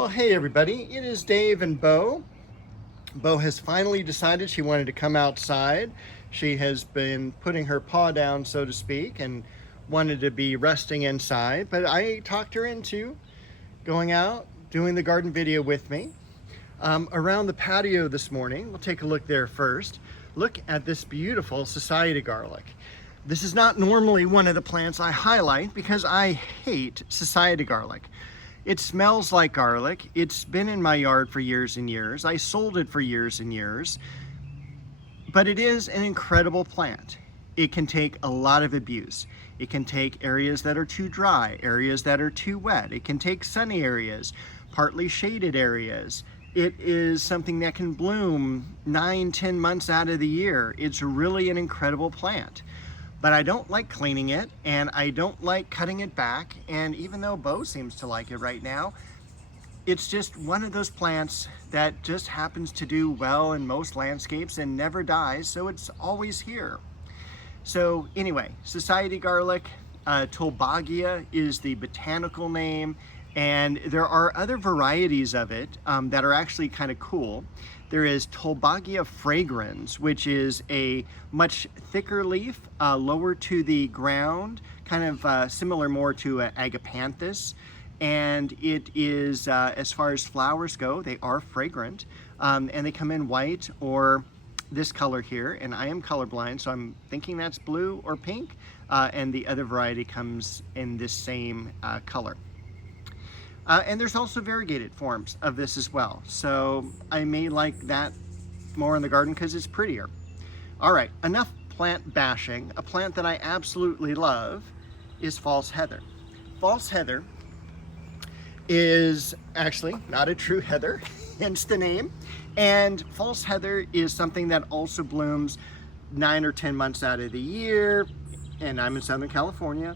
Well, hey everybody, it is Dave and Bo. Bo has finally decided she wanted to come outside. She has been putting her paw down, so to speak, and wanted to be resting inside, but I talked her into going out, doing the garden video with me. Around the patio this morning, we'll take a look there first. Look at this beautiful society garlic. This is not normally one of the plants I highlight because I hate society garlic. It smells like garlic. It's been in my yard for years and years. I sold it for years and years, but it is an incredible plant. It can take a lot of abuse. It can take areas that are too dry, areas that are too wet. It can take sunny areas, partly shaded areas. It is something that can bloom 9-10 months out of the year. It's really an incredible plant. But I don't like cleaning it, and I don't like cutting it back, and even though Bo seems to like it right now, it's just one of those plants that just happens to do well in most landscapes and never dies, so it's always here. So anyway, society garlic, Tolbagia is the botanical name, and there are other varieties of it that are actually kind of cool. There is Tolbagia fragrans, which is a much thicker leaf, lower to the ground, kind of similar more to agapanthus. And it is, as far as flowers go, they are fragrant, and they come in white or this color here, and I am colorblind, so I'm thinking that's blue or pink, and the other variety comes in this same color. And there's also variegated forms of this as well. So I may like that more in the garden because it's prettier. All right, enough plant bashing. A plant that I absolutely love is false heather. False heather is actually not a true heather, hence the name. And false heather is something that also blooms 9 or 10 months out of the year. And I'm in Southern California.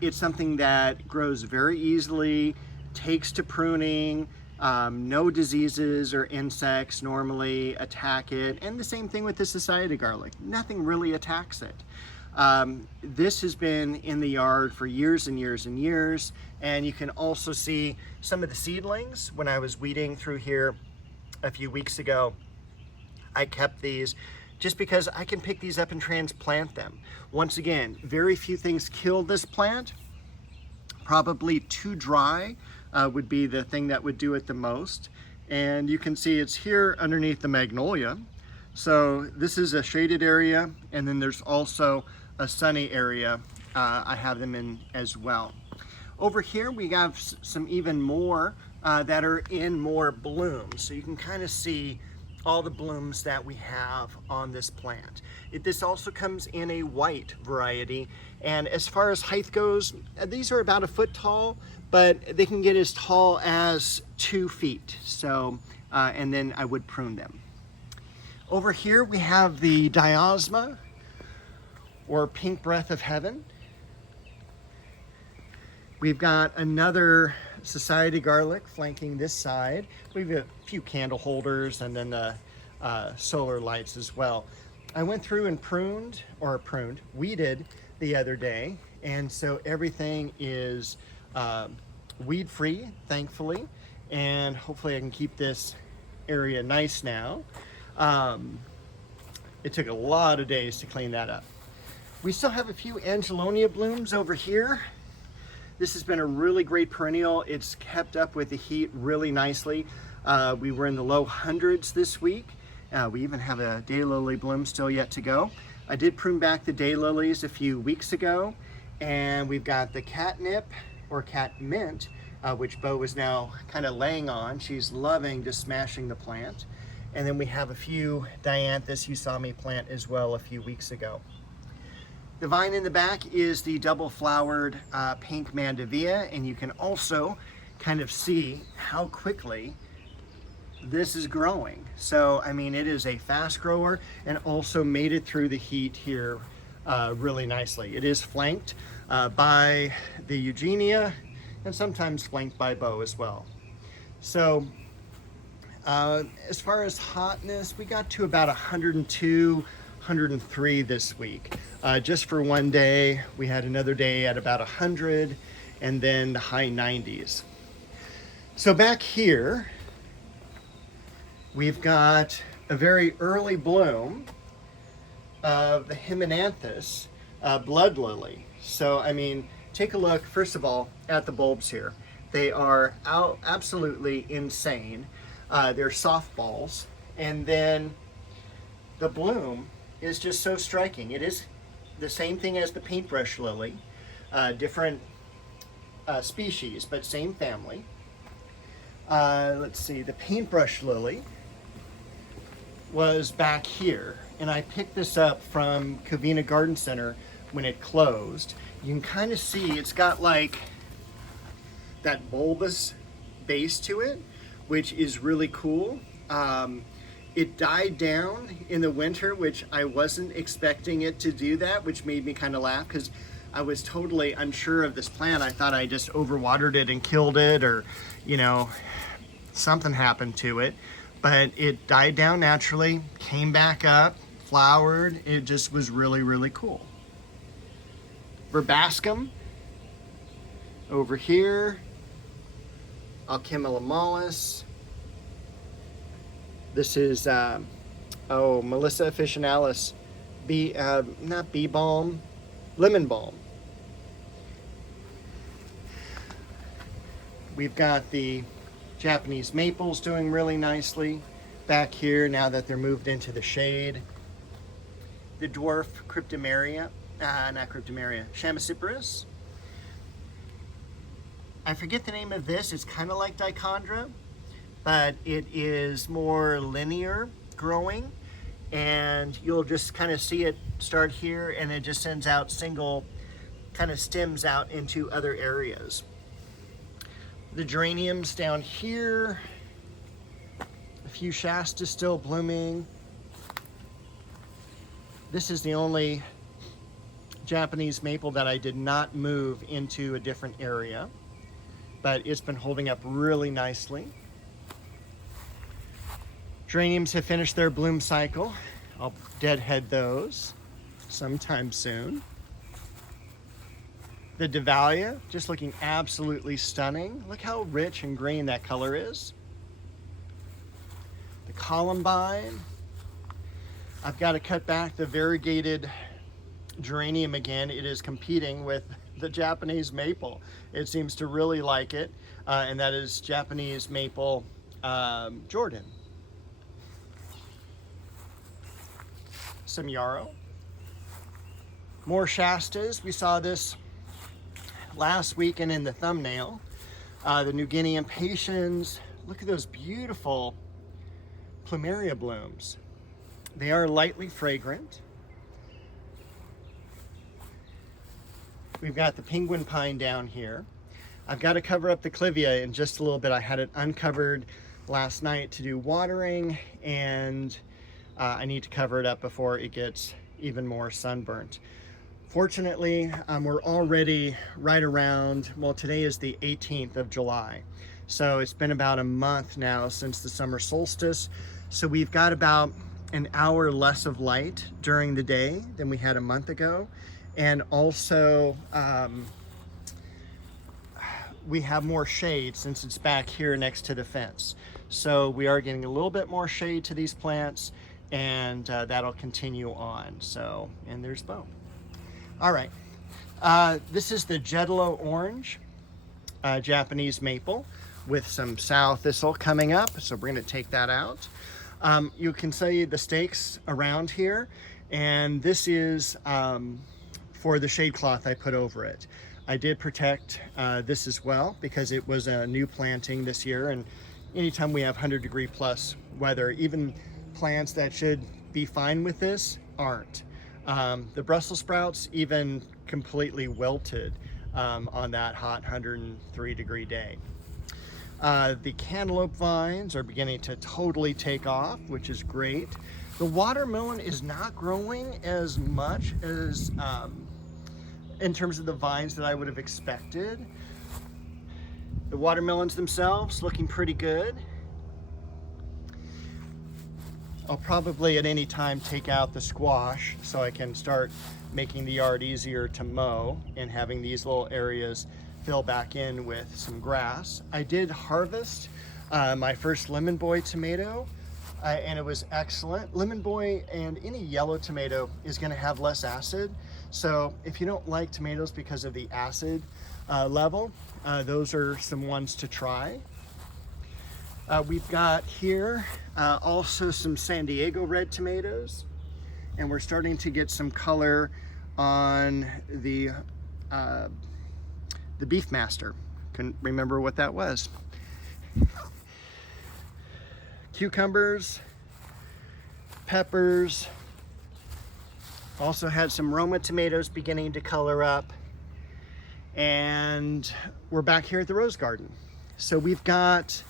It's something that grows very easily, takes to pruning, no diseases or insects normally attack it, and the same thing with the society garlic. Nothing really attacks it. This has been in the yard for years and years and years, and you can also see some of the seedlings. When I was weeding through here a few weeks ago, I kept these just because I can pick these up and transplant them. Once again, very few things kill this plant. Probably too dry would be the thing that would do it the most. And you can see it's here underneath the magnolia. So this is a shaded area, and then there's also a sunny area I have them in as well. Over here we have some even more that are in more bloom. So you can kind of see all the blooms that we have on this plant. This also comes in a white variety, and as far as height goes, these are about 1 foot tall, but they can get as tall as 2 feet. So, and then I would prune them. Over here we have the diosma, or pink breath of heaven. We've got another society garlic flanking this side. We've got a few candle holders and then the solar lights as well. I went through and weeded the other day, and so everything is weed free, thankfully, and hopefully I can keep this area nice now. It took a lot of days to clean that up. We still have a few Angelonia blooms over here. This has been a really great perennial. It's kept up with the heat really nicely. We were in the low hundreds this week. We even have a daylily bloom still yet to go. I did prune back the daylilies a few weeks ago, and we've got the catnip or catmint, which Bo is now kind of laying on. She's loving just smashing the plant. And then we have a few dianthus you saw me plant as well a few weeks ago. The vine in the back is the double-flowered pink mandevilla, and you can also kind of see how quickly this is growing. So, I mean, it is a fast grower and also made it through the heat here really nicely. It is flanked by the Eugenia and sometimes flanked by Bo as well. So, as far as hotness, we got to about 102, 103 this week. Just for one day. We had another day at about 100, and then the high 90s. So back here, we've got a very early bloom of the Hymenanthus blood lily. So, I mean, take a look, first of all, at the bulbs here. They are absolutely insane. They're softballs. And then the bloom is just so striking. It is the same thing as the paintbrush lily, different species, but same family. Let's see, the paintbrush lily was back here, and I picked this up from Covina Garden Center when it closed. You can kind of see it's got like that bulbous base to it, which is really cool. It died down in the winter, which I wasn't expecting it to do that, which made me kind of laugh because I was totally unsure of this plant. I thought I just overwatered it and killed it, or, you know, something happened to it. But it died down naturally, came back up, flowered. It just was really, really cool. Verbascum over here. Alchemilla mollis. This is, Melissa officinalis, not bee balm, lemon balm. We've got the Japanese maples doing really nicely back here now that they're moved into the shade. The dwarf Chamaecyparis. I forget the name of this. It's kind of like dichondra, but it is more linear growing, and you'll just kind of see it start here and it just sends out single kind of stems out into other areas. The geraniums down here, a few Shastas still blooming. This is the only Japanese maple that I did not move into a different area, but it's been holding up really nicely. Geraniums have finished their bloom cycle. I'll deadhead those sometime soon. The Dahlia, just looking absolutely stunning. Look how rich and green that color is. The Columbine. I've got to cut back the variegated geranium again. It is competing with the Japanese maple. It seems to really like it, and that is Japanese maple Jordan. Some yarrow. More Shastas. We saw this last weekend in the thumbnail. The New Guinea impatiens. Look at those beautiful plumeria blooms. They are lightly fragrant. We've got the penguin pine down here. I've got to cover up the clivia in just a little bit. I had it uncovered last night to do watering, and I need to cover it up before it gets even more sunburnt. Fortunately, we're already right around, well, today is the 18th of July. So it's been about a month now since the summer solstice. So we've got about an hour less of light during the day than we had a month ago. And also, we have more shade since it's back here next to the fence. So we are getting a little bit more shade to these plants, and that'll continue on. So, and there's Bo. All right, this is the Jedalo orange, Japanese maple with some sow thistle coming up. So we're gonna take that out. You can see the stakes around here, and this is for the shade cloth I put over it. I did protect this as well because it was a new planting this year, and anytime we have 100-degree plus weather, even plants that should be fine with this aren't. The Brussels sprouts even completely wilted on that hot 103-degree day. The cantaloupe vines are beginning to totally take off, which is great. The watermelon is not growing as much as in terms of the vines that I would have expected. The watermelons themselves looking pretty good. I'll probably at any time take out the squash so I can start making the yard easier to mow and having these little areas fill back in with some grass. I did harvest my first Lemon Boy tomato, and it was excellent. Lemon Boy and any yellow tomato is going to have less acid. So if you don't like tomatoes because of the acid level, those are some ones to try. We've got here also some San Diego red tomatoes, and we're starting to get some color on the Beefmaster. Couldn't remember what that was. Cucumbers, peppers, also had some Roma tomatoes beginning to color up, and we're back here at the rose garden. So we've got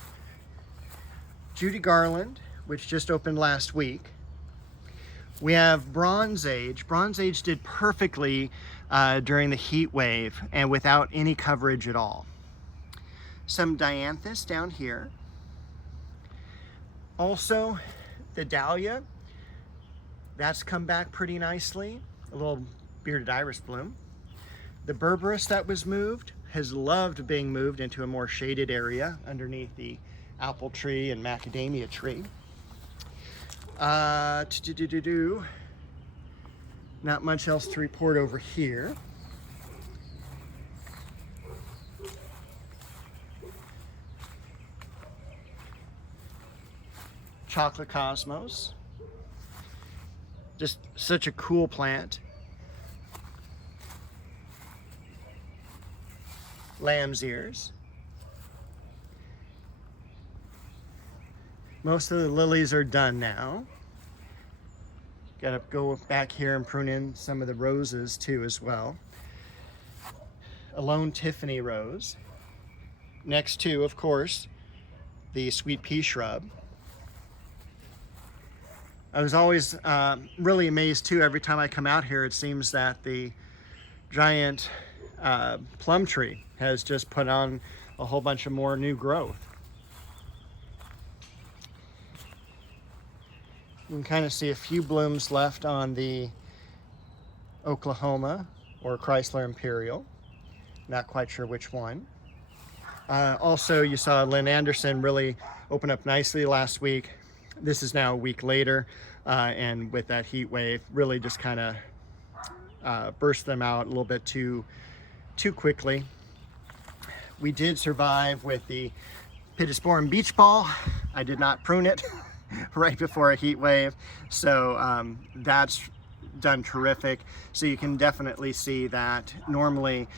Judy Garland, which just opened last week. We have Bronze Age. Bronze Age did perfectly during the heat wave and without any coverage at all. Some Dianthus down here. Also, the Dahlia, that's come back pretty nicely. A little bearded iris bloom. The Berberis that was moved has loved being moved into a more shaded area underneath the apple tree and macadamia tree. Not much else to report over here. Chocolate Cosmos. Just such a cool plant. Lamb's ears. Most of the lilies are done now. Got to go back here and prune in some of the roses too as well. A lone Tiffany rose. Next to, of course, the sweet pea shrub. I was always really amazed too, every time I come out here, it seems that the giant plum tree has just put on a whole bunch of more new growth. You can kind of see a few blooms left on the Oklahoma or Chrysler Imperial. Not quite sure which one. Also, you saw Lynn Anderson really open up nicely last week. This is now a week later, and with that heat wave, really just kind of burst them out a little bit too quickly. We did survive with the Pittosporum beach ball. I did not prune it right before a heat wave, so that's done terrific. So you can definitely see that normally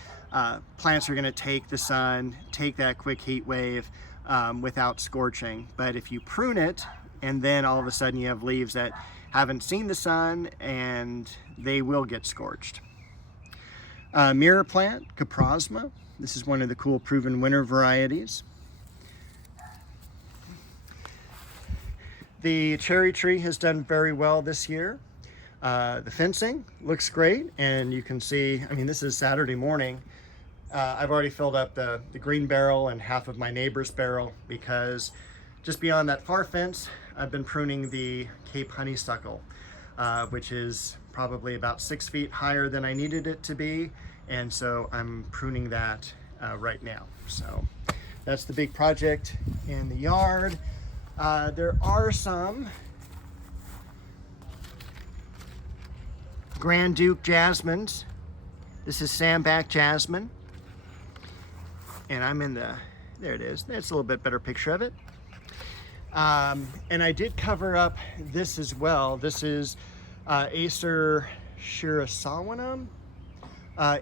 plants are going to take the sun, take that quick heat wave without scorching, but if you prune it and then all of a sudden you have leaves that haven't seen the sun and they will get scorched. Mirror plant, Caprosma. This is one of the cool proven winter varieties. The cherry tree has done very well this year. The fencing looks great, and you can see, I mean, this is Saturday morning. I've already filled up the green barrel and half of my neighbor's barrel, because just beyond that far fence, I've been pruning the Cape honeysuckle, which is probably about 6 feet higher than I needed it to be, and so I'm pruning that right now. So that's the big project in the yard. There are some Grand Duke jasmines. This is Samback jasmine, and I'm in the, there it is. That's a little bit better picture of it. And I did cover up this as well. This is Acer shirasawanum,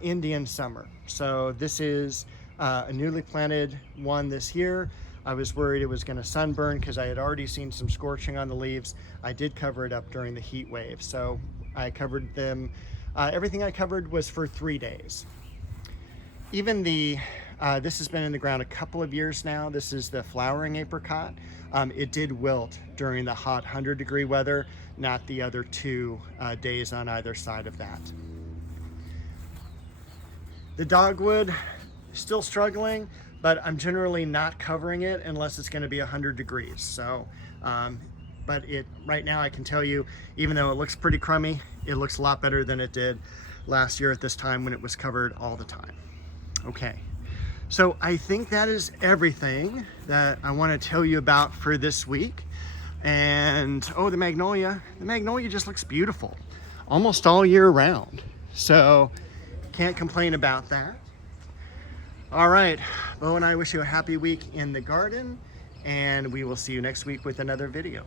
Indian summer. So this is a newly planted one this year. I was worried it was going to sunburn because I had already seen some scorching on the leaves. I did cover it up during the heat wave. So I covered them, everything I covered was for 3 days. Even the, this has been in the ground a couple of years now. This is the flowering apricot. It did wilt during the hot 100-degree weather, not the other 2 days on either side of that. The dogwood, still struggling, but I'm generally not covering it unless it's going to be 100 degrees. So, but it right now I can tell you, even though it looks pretty crummy, it looks a lot better than it did last year at this time when it was covered all the time. Okay, So I think that is everything that I want to tell you about for this week. And oh, the magnolia just looks beautiful almost all year round. So can't complain about that. All right, Bo and I wish you a happy week in the garden, and we will see you next week with another video.